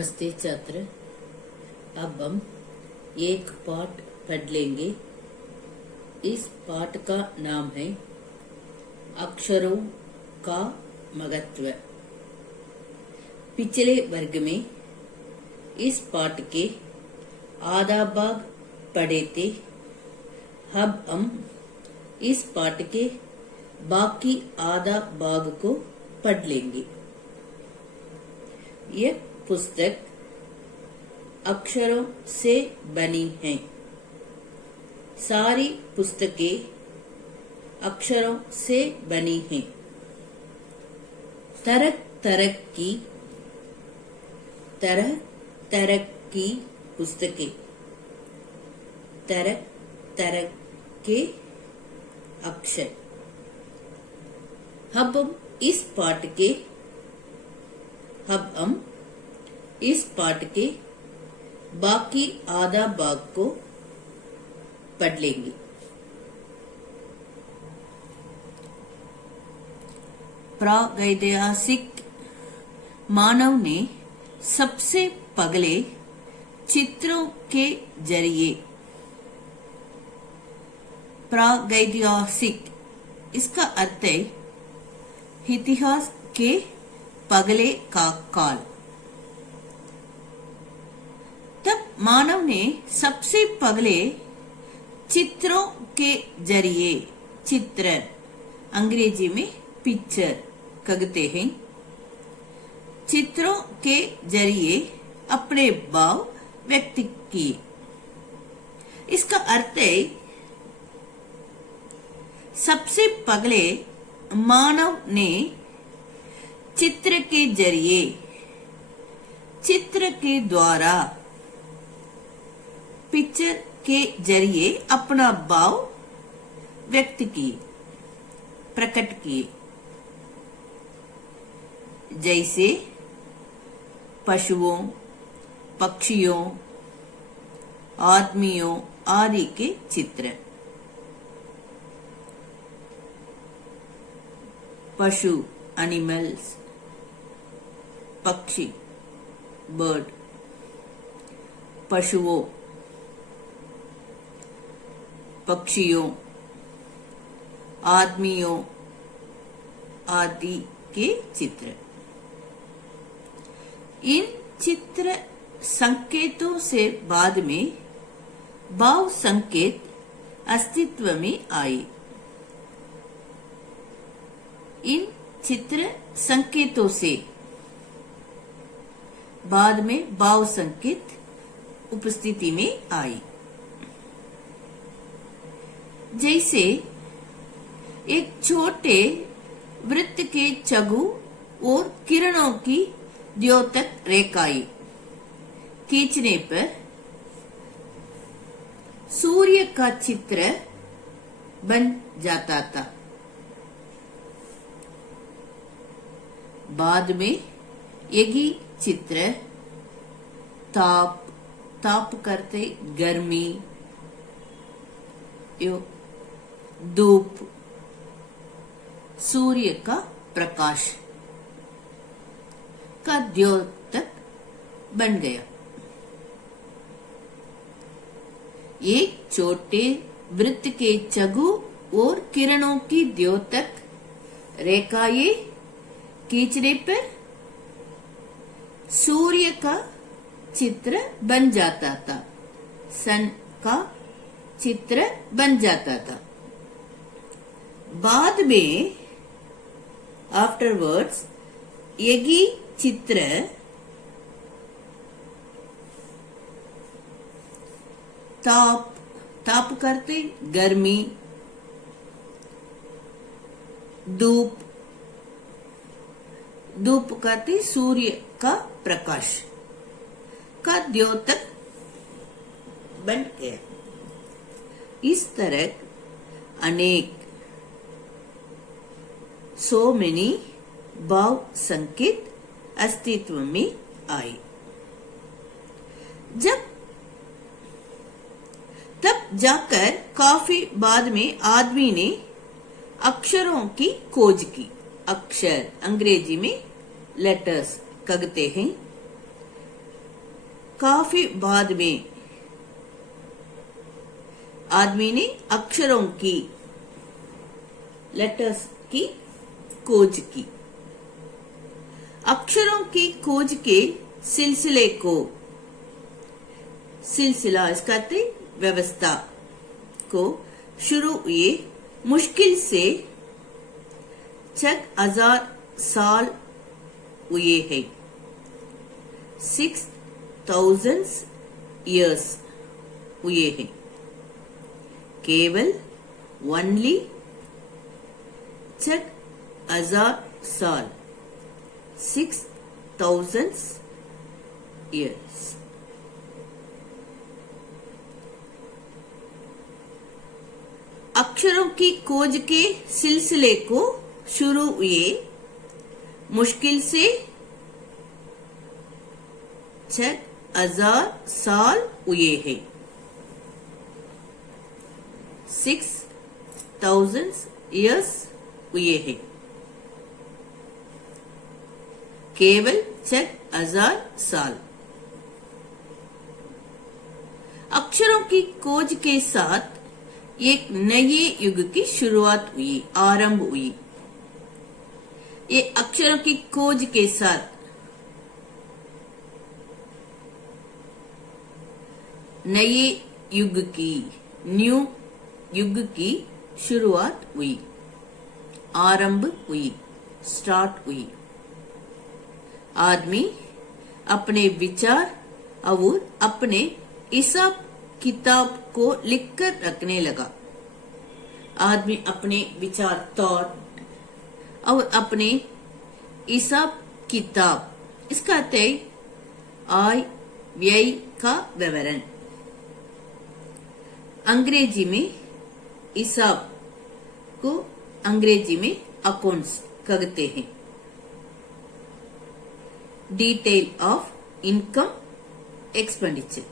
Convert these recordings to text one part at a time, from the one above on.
नमस्ते छात्र। अब हम एक पाठ पढ़ लेंगे। इस पाठ का नाम है अक्षरों का महत्व। पिछले वर्ग में इस पाठ के आधा भाग पढ़े थे। अब हम इस पाठ के बाकी आधा भाग को पढ़ लेंगे। यह पुस्तक अक्षरों से बनी है। सारी पुस्तकें अक्षरों से बनी हैं। तरह तरह की पुस्तकें, तरह तरह के अक्षर। अब हम इस पाठ के बाकी आधा भाग को पढ़ लेंगे। प्रागैतिहासिक मानव ने सबसे पहले चित्रों के जरिए, प्रागैतिहासिक इसका अर्थ है इतिहास के पहले का काल। तब मानव ने सबसे पहले चित्रों के जरिए, चित्र अंग्रेजी में पिक्चर कहते हैं, चित्रों के जरिए अपने भाव व्यक्त किए। इसका अर्थ है सबसे पहले मानव ने चित्र के जरिए, चित्र के द्वारा, पिक्चर के जरिए अपना भाव व्यक्त किए, प्रकट किए। जैसे पशुओं, पक्षियों, आदमियों आदि के चित्र। पशु एनिमल्स, पक्षी बर्ड, पशुओं, पक्षियों, आदमियों आदि के चित्र। इन चित्र संकेतों से बाद में भाव संकेत अस्तित्व में आए। इन चित्र संकेतों से बाद में भाव संकेत उपस्थिति में आए। जैसे एक छोटे वृत्त के चगु और किरणों की द्योतक रेखाएं खींचने पर सूर्य का चित्र बन जाता था। बाद में यही चित्र ताप करते गर्मी, धूप, सूर्य का प्रकाश का द्योतक बन गया। एक छोटे वृत्त के चगु और किरणों की द्योतक रेखाएं खींचने पर सूर्य का चित्र बन जाता था, सन का चित्र बन जाता था। बाद में आफ्टरवर्ड्स यही चित्र ताप करते गर्मी, धूप करते सूर्य का प्रकाश का द्योतक बन गया। इस तरह अनेक so many भाव संकेत अस्तित्व में आए। तब जाकर काफी बाद में आदमी ने अक्षरों की खोज की। अक्षर अंग्रेजी में लेटर्स कहते हैं। काफी बाद में आदमी ने अक्षरों की, लेटर्स की खोज की। अक्षरों की खोज के सिलसिले को, सिलसिला इसका अर्थ है व्यवस्था को, शुरू हुए मुश्किल से 6,000 साल हुए हैं। 6,000 years हुए हैं। केवल ओनली 6,000 साल, 6,000 years। अक्षरों की खोज के सिलसिले को शुरू हुए मुश्किल से 6,000 साल हुए हैं। 6,000 years हुए हैं। केवल 6,000 साल। अक्षरों की खोज के साथ एक नए युग की शुरुआत हुई, आरंभ हुई। ये अक्षरों की खोज के साथ नए युग की, न्यू युग की शुरुआत हुई, आरंभ हुई, स्टार्ट हुई। आदमी अपने विचार और अपने हिसाब किताब को लिखकर रखने लगा। आदमी अपने विचार, थॉट और अपने हिसाब किताब, इसका अर्थ है आय व्यय का विवरण। अंग्रेजी में हिसाब को अंग्रेजी में अकाउंट्स कहते हैं। Detail of income expenditure.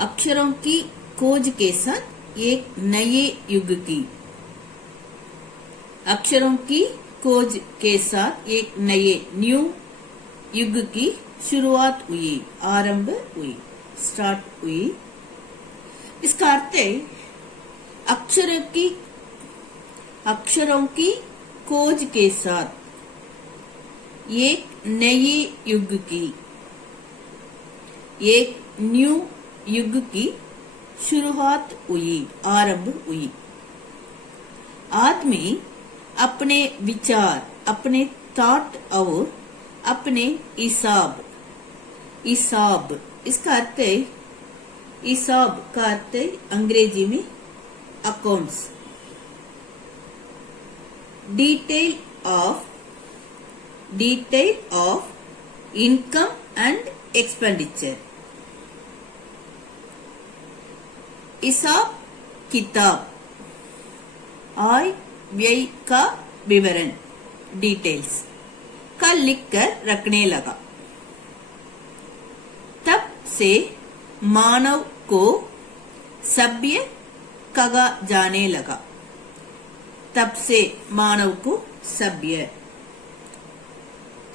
अक्षरों की खोज के साथ एक नए युग की, अक्षरों की खोज के साथ एक नए न्यू युग की शुरुआत हुई, आरंभ हुई, स्टार्ट हुई। इसका अर्थ है अक्षरों की खोज के साथ एक नए युग की, एक न्यू युग की शुरुआत हुई, आरंभ हुई। आदमी अपने विचार, अपने थॉट और अपने हिसाब, इसका अर्थ है, हिसाब का अर्थ है अंग्रेजी में accounts. Detail of income and expenditure. हिसाब किताब, आय व्यय का विवरण, डिटेल्स का लिखकर रखने लगा। तब से मानव को सभ्य कहा जाने लगा। तब से मानव को सभ्य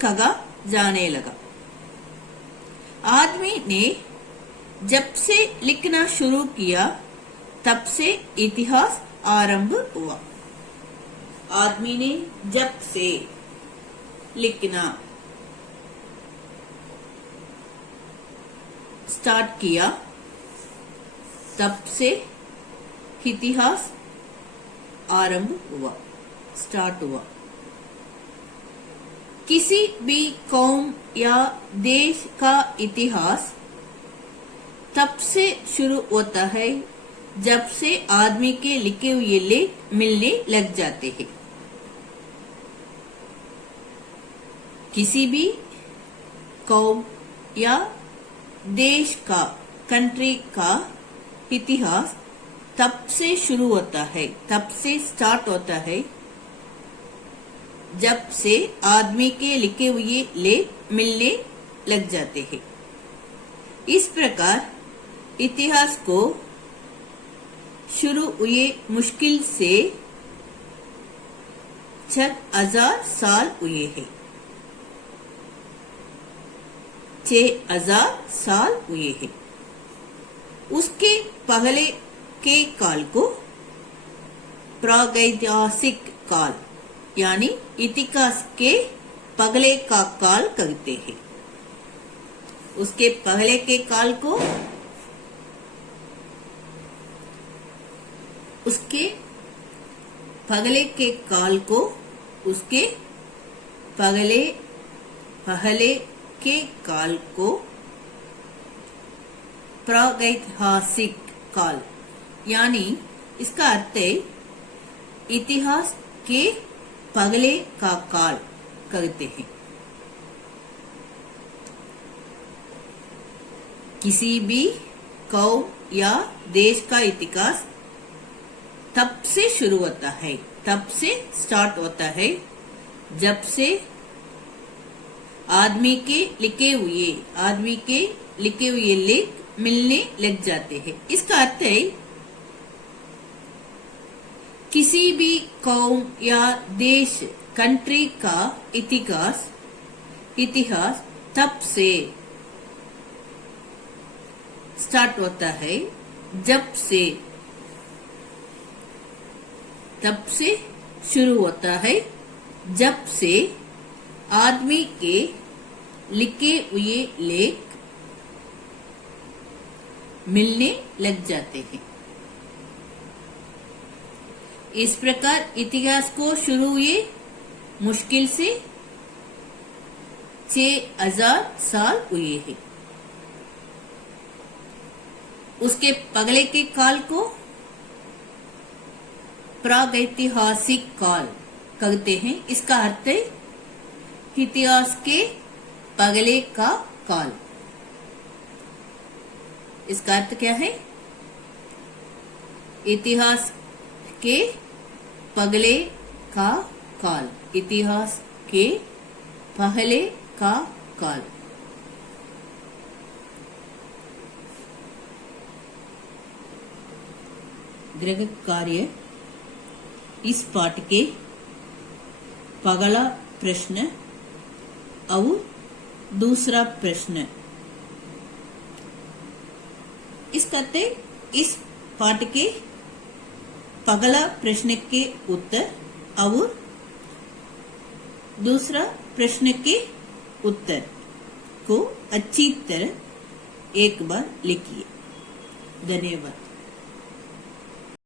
कहा जाने लगा। आदमी ने जब से लिखना शुरू किया तब से इतिहास आरंभ हुआ। आदमी ने जब से लिखना स्टार्ट किया तब से इतिहास आरंभ हुआ, स्टार्ट हुआ। किसी भी कौम या देश का इतिहास तब से शुरू होता है जब से आदमी के लिखे हुए लेख मिलने लग जाते हैं। किसी भी कौम या देश का, कंट्री का इतिहास तब से शुरू होता है, तब से स्टार्ट होता है जब से आदमी के लिखे हुए लेख मिलने लग जाते हैं। इस प्रकार इतिहास को शुरू हुए मुश्किल से 6000 साल हुए हैं। 6000 साल हुए हैं। उसके पहले के काल को प्रागैतिहासिक काल यानी इतिहास के पगले का काल कहते हैं। उसके पहले के काल को उसके पहले के काल को उसके पहले के काल को प्रागैतिहासिक काल यानी इसका अर्थ है इतिहास के पगले का काल कहते हैं। किसी भी कौम या देश का इतिहास तब से शुरू होता है, तब से स्टार्ट होता है जब से आदमी के लिखे हुए लेख मिलने लग जाते हैं। इसका अर्थ है किसी भी कौम या देश कंट्री का इतिहास तब से स्टार्ट होता है जब से शुरू होता है जब से आदमी के लिखे हुए लेख मिलने लग जाते हैं। इस प्रकार इतिहास को शुरू हुए मुश्किल से 6000 साल हुए हैं। उसके पगले के काल को प्रागैतिहासिक काल कहते हैं। इसका अर्थ है इतिहास के पगले का काल। इसका अर्थ क्या है? इतिहास के पगले का काल, इतिहास के पहले का काल। गृह कार्य इस पाठ के पगला प्रश्न और दूसरा प्रश्न। इस पाठ के पगला प्रश्न के उत्तर और दूसरा प्रश्न के उत्तर को अच्छी तरह एक बार लिखिए। धन्यवाद।